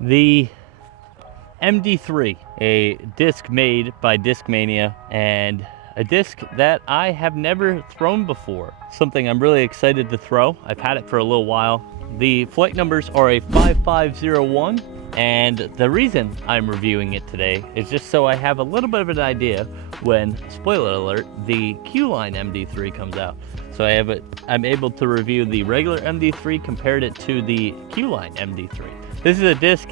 The MD3, a disc made by Discmania, and a disc that I have never thrown before. Something I'm really excited to throw. I've had it for a little while. The flight numbers are a 5501, and the reason I'm reviewing it today is just so I have a little bit of an idea when, spoiler alert, the Q-Line MD3 comes out. So I'm able to review the regular MD3, compared it to the Q-Line MD3. This is a disc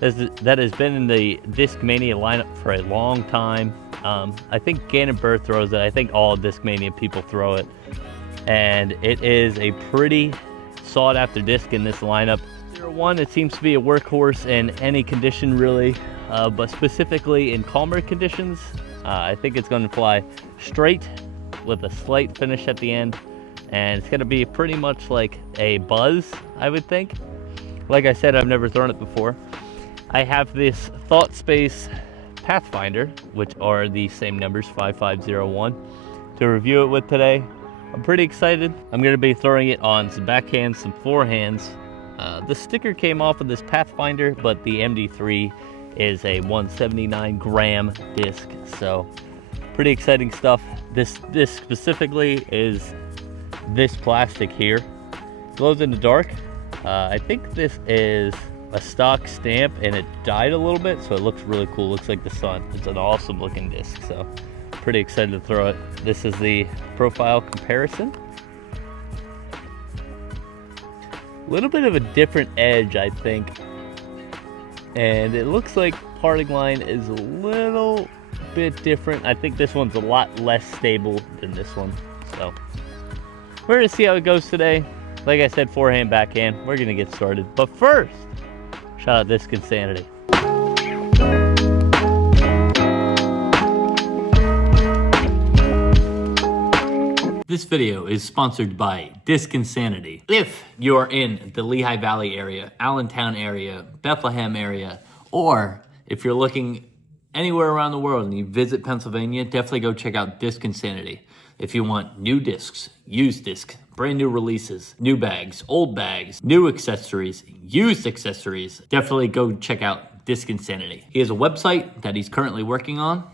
that has been in the Discmania lineup for a long time. I think Gannon Burr throws it. I think all Discmania people throw it. And it is a pretty sought after disc in this lineup. One, it seems to be a workhorse in any condition really, but specifically in calmer conditions. I think it's going to fly straight with a slight finish at the end. And it's going to be pretty much like a buzz, I would think. Like I said, I've never thrown it before. I have this Thought Space Pathfinder, which are the same numbers, 5501, to review it with today. I'm pretty excited. I'm going to be throwing it on some backhands, some forehands. The sticker came off of this Pathfinder, but the MD3 is a 179 gram disc, so pretty exciting stuff. This disc specifically is this plastic here. Glows in the dark. I think this is a stock stamp and it dyed a little bit, so it looks really cool. Looks like the sun. It's an awesome looking disc, so pretty excited to throw it. This is the profile comparison. A little bit of a different edge, I think, and it looks like parting line is a little bit different. I think this one's a lot less stable than this one, so we're gonna see how it goes today. Like I said, forehand, backhand, we're gonna get started. But first, shout out Disc Insanity. This video is sponsored by Disc Insanity. If you're in the Lehigh Valley area, Allentown area, Bethlehem area, or if you're looking anywhere around the world and you visit Pennsylvania, definitely go check out Disc Insanity. If you want new discs, used discs, brand new releases, new bags, old bags, new accessories, used accessories, definitely go check out Disc Insanity. He has a website that he's currently working on.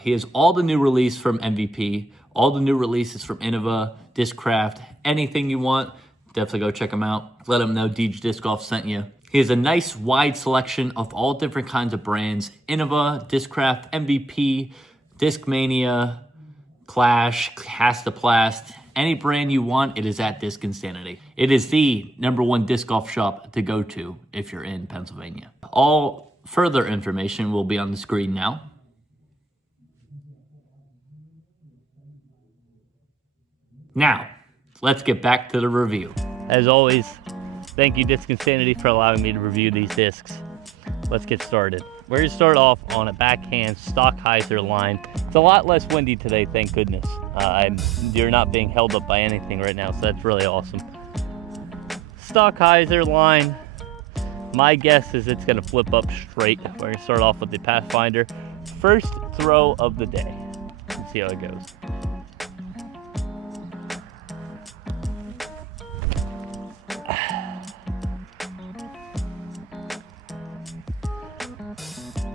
He has all the new release from MVP, all the new releases from Innova, Discraft, anything you want, definitely go check him out. Let him know Deej Disc Golf sent you. He has a nice wide selection of all different kinds of brands: Innova, Discraft, MVP, Discmania, Clash, Castaplast, any brand you want, it is at Disc Insanity. It is the #1 disc golf shop to go to if you're in Pennsylvania. All further information will be on the screen now. Now, let's get back to the review. As always, thank you Disc Insanity for allowing me to review these discs. Let's get started. We're gonna start off on a backhand stock hyzer line. It's a lot less windy today, thank goodness. You're not being held up by anything right now, so that's really awesome. Stock hyzer line. My guess is it's gonna flip up straight. We're gonna start off with the Pathfinder. First throw of the day. Let's see how it goes.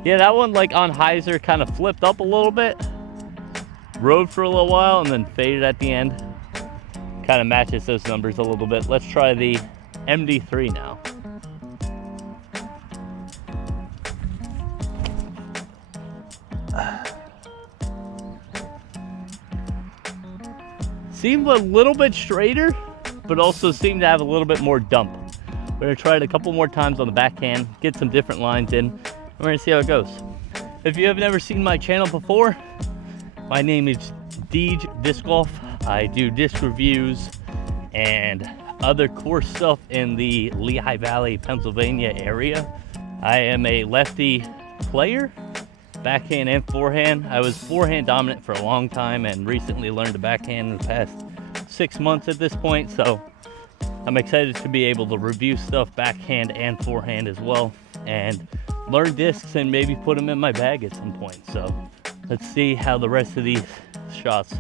Yeah, that one, like on hyzer, kind of flipped up a little bit, rode for a little while, and then faded at the end. Kind of matches those numbers a little bit. Let's try the MD3 now. Seemed a little bit straighter, but also seemed to have a little bit more dump. We're gonna try it a couple more times on the backhand, get some different lines in. We're gonna see how it goes. If you have never seen my channel before, my name is Deej Disc Golf. I do disc reviews and other course stuff in the Lehigh Valley, Pennsylvania area. I am a lefty player, backhand and forehand. I was forehand dominant for a long time and recently learned to backhand in the past 6 months at this point, so I'm excited to be able to review stuff backhand and forehand as well, and learn discs and maybe put them in my bag at some point. So let's see how the rest of these shots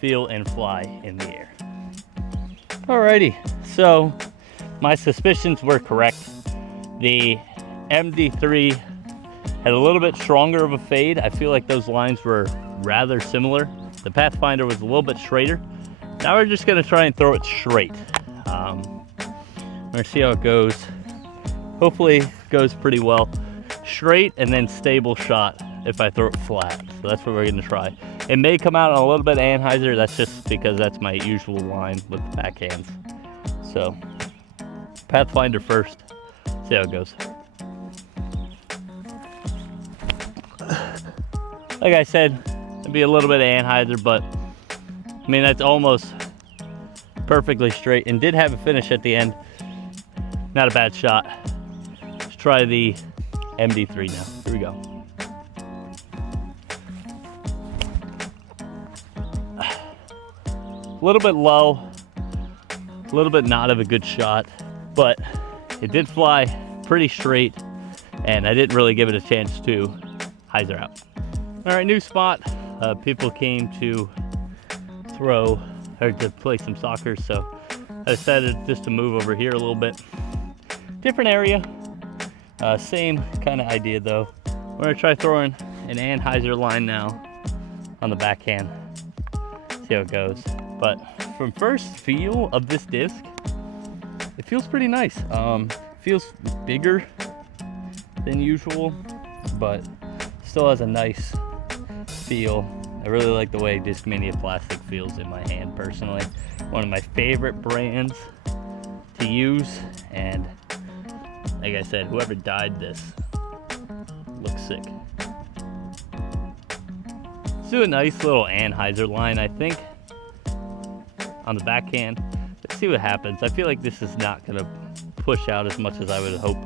feel and fly in the air. Alrighty, so my suspicions were correct. The MD3 had a little bit stronger of a fade. I feel like those lines were rather similar. The Pathfinder was a little bit straighter. Now we're just gonna try and throw it straight. We're gonna see how it goes. Hopefully it goes pretty well. Straight and then stable shot if I throw it flat. So that's what we're gonna try. It may come out on a little bit of Anheuser. That's just because that's my usual line with the backhands. So Pathfinder first, see how it goes. Like I said, it'd be a little bit of Anheuser, but I mean, that's almost perfectly straight and did have a finish at the end. Not a bad shot. Let's try the MD3 now. Here we go. A little bit low, a little bit not of a good shot, but it did fly pretty straight and I didn't really give it a chance to hyzer out. All right, new spot. People came to throw or to play some soccer, so I decided just to move over here a little bit. Different area, same kind of idea though. We're gonna try throwing an Anheuser line now on the backhand. See how it goes. But from first feel of this disc, it feels pretty nice. Feels bigger than usual, but still has a nice feel. I really like the way Discmania plastic feels in my hand personally. One of my favorite brands to use, and like I said, whoever dyed this looks sick. Let's do a nice little Anheuser line, I think, on the backhand. Let's see what happens. I feel like this is not gonna push out as much as I would hope.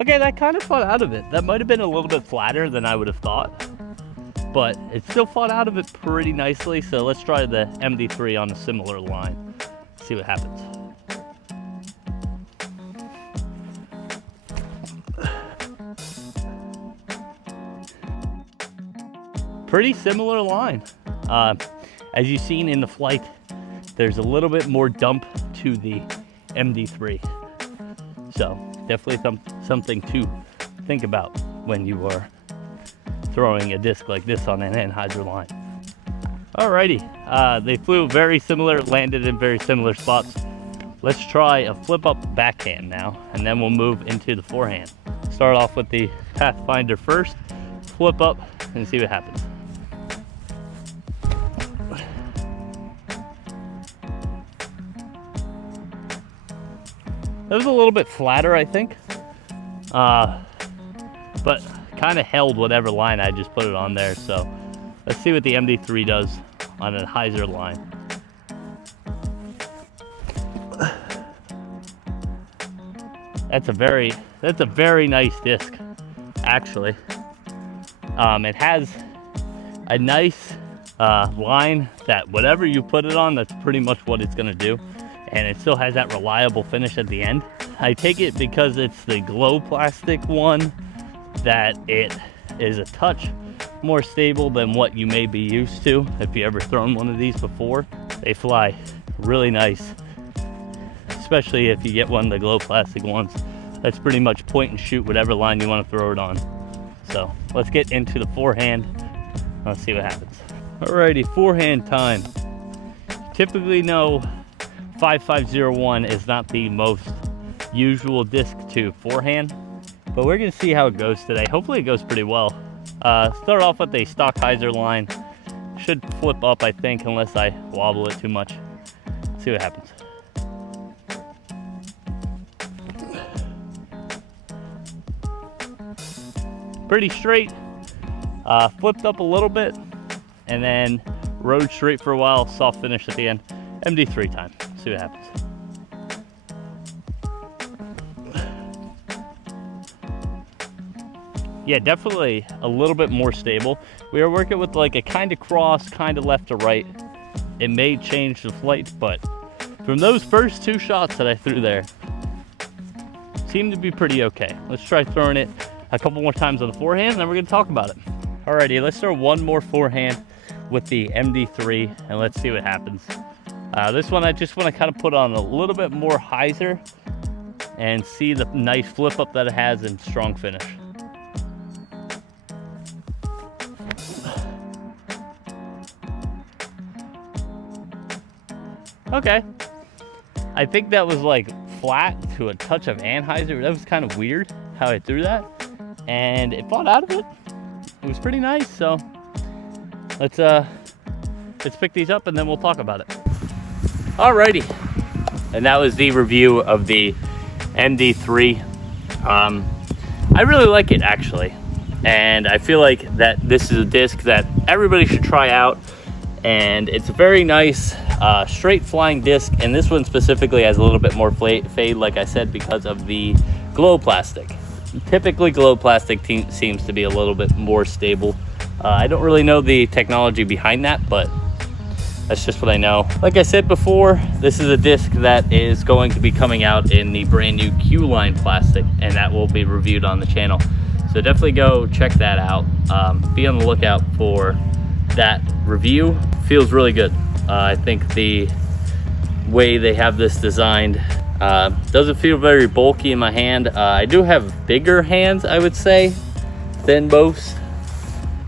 Okay, that kind of fought out of it. That might have been a little bit flatter than I would have thought, but it still fought out of it pretty nicely. So let's try the MD3 on a similar line. See what happens. Pretty similar line. As you've seen in the flight, there's a little bit more dump to the MD3. So definitely something to think about when you are throwing a disc like this on an Anheuser line. Alrighty, they flew very similar, landed in very similar spots. Let's try a flip up backhand now, and then we'll move into the forehand. Start off with the Pathfinder first, flip up, and see what happens. That was a little bit flatter, I think, but kind of held whatever line I just put it on there. So let's see what the MD3 does on a hyzer line. That's a very nice disc, actually. It has a nice line that whatever you put it on, that's pretty much what it's gonna do. And it still has that reliable finish at the end. I take it because it's the glow plastic one that it is a touch more stable than what you may be used to if you ever thrown one of these before. They fly really nice, especially if you get one of the glow plastic ones. That's pretty much point and shoot whatever line you want to throw it on. So let's get into the forehand. Let's see what happens. Alrighty, forehand time. Typically no 5501 is not the most usual disc to forehand, but we're gonna see how it goes today. Hopefully it goes pretty well. Start off with a stock hyzer line. Should flip up, I think, unless I wobble it too much. See what happens. Pretty straight. Flipped up a little bit and then rode straight for a while. Soft finish at the end. MD3 time. See what happens. Yeah, definitely a little bit more stable. We are working with like a kind of cross, kind of left to right. It may change the flight, but from those first two shots that I threw there, seemed to be pretty okay. Let's try throwing it a couple more times on the forehand, and then we're gonna talk about it. Alrighty, let's throw one more forehand with the MD3, and let's see what happens. This one I just want to kind of put on a little bit more hyzer and see the nice flip up that it has and strong finish. Okay, I think that was like flat to a touch of anhyzer. That was kind of weird how I threw that, and it fought out of it. It was pretty nice. So let's pick these up and then we'll talk about it. Alrighty, and that was the review of the MD3. I really like it actually, and I feel like that this is a disc that everybody should try out, and it's a very nice straight flying disc, and this one specifically has a little bit more fade, like I said, because of the glow plastic. Typically glow plastic seems to be a little bit more stable. I don't really know the technology behind that, but that's just what I know. Like I said before, this is a disc that is going to be coming out in the brand new Q-line plastic, and that will be reviewed on the channel. So definitely go check that out. Be on the lookout for that review. Feels really good. I think the way they have this designed doesn't feel very bulky in my hand. I do have bigger hands, I would say, than most,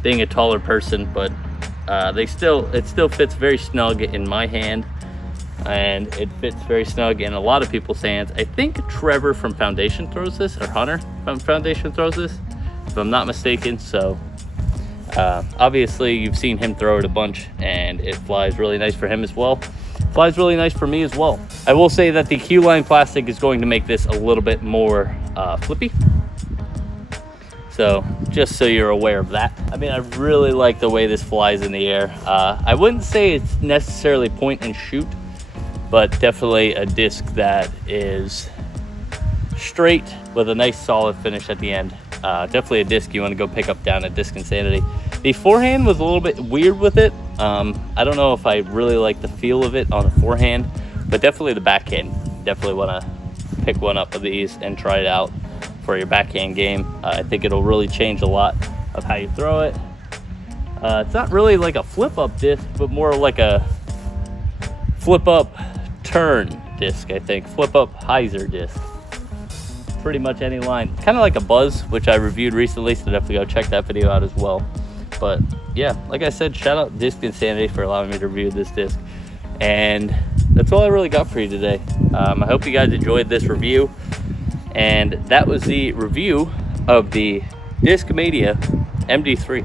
being a taller person, but it still fits very snug in my hand, and it fits very snug in a lot of people's hands. I think Trevor from Foundation throws this, or Hunter from Foundation throws this, if I'm not mistaken. So obviously you've seen him throw it a bunch, and it flies really nice for him as well. Flies really nice for me as well. I will say that the Q-line plastic is going to make this a little bit more flippy. So just so you're aware of that. I mean, I really like the way this flies in the air. I wouldn't say it's necessarily point and shoot, but definitely a disc that is straight with a nice solid finish at the end. Definitely a disc you want to go pick up down at Disc Insanity. The forehand was a little bit weird with it. I don't know if I really like the feel of it on the forehand, but definitely the backhand. Definitely want to pick one up of these and try it out for your backhand game. I think it'll really change a lot of how you throw it. It's not really like a flip up disc, but more like a flip up turn disc, I think. Flip up hyzer disc. Pretty much any line. Kind of like a Buzz, which I reviewed recently, so definitely go check that video out as well. But yeah, like I said, shout out Disc Insanity for allowing me to review this disc. And that's all I really got for you today. I hope you guys enjoyed this review. And that was the review of the Discmania MD3.